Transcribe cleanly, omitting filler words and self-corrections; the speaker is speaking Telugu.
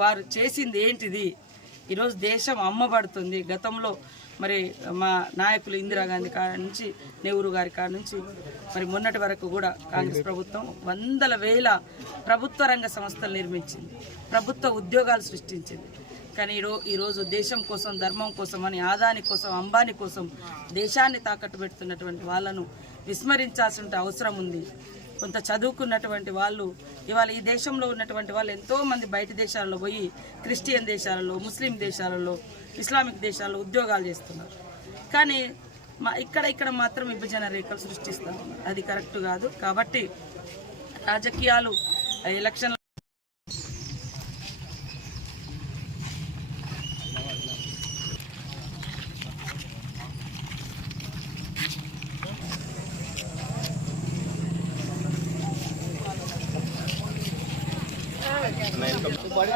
వారు చేసింది ఏంటిది? ఈరోజు దేశం అమ్మబడుతుంది. గతంలో మరి మా నాయకులు ఇందిరాగాంధీ కాడ నుంచి నెహ్రూ గారి కాడ నుంచి మరి మొన్నటి వరకు కూడా కాంగ్రెస్ ప్రభుత్వం వందల వేల ప్రభుత్వ రంగ సంస్థలు నిర్మించింది, ప్రభుత్వ ఉద్యోగాలు సృష్టించింది. కానీ ఈరోజు దేశం కోసం, ధర్మం కోసం అని ఆదాని కోసం, అంబానీ కోసం దేశాన్ని తాకట్టు పెడుతున్నటువంటి వాళ్ళను విస్మరించాల్సిన అవసరం ఉంది. కొంత చదువుకున్నటువంటి వాళ్ళు ఇవాళ ఈ దేశంలో ఉన్నటువంటి వాళ్ళు ఎంతోమంది బయట దేశాలలో పోయి క్రిస్టియన్ దేశాలలో, ముస్లిం దేశాలలో, ఇస్లామిక్ దేశాల్లో ఉద్యోగాలు చేస్తున్నారు. కానీ ఇక్కడ మాత్రం విభజన రేఖలు సృష్టిస్తూ ఉన్నారు. అది కరెక్ట్ కాదు. కాబట్టి రాజకీయాలు ఎలక్షన్ల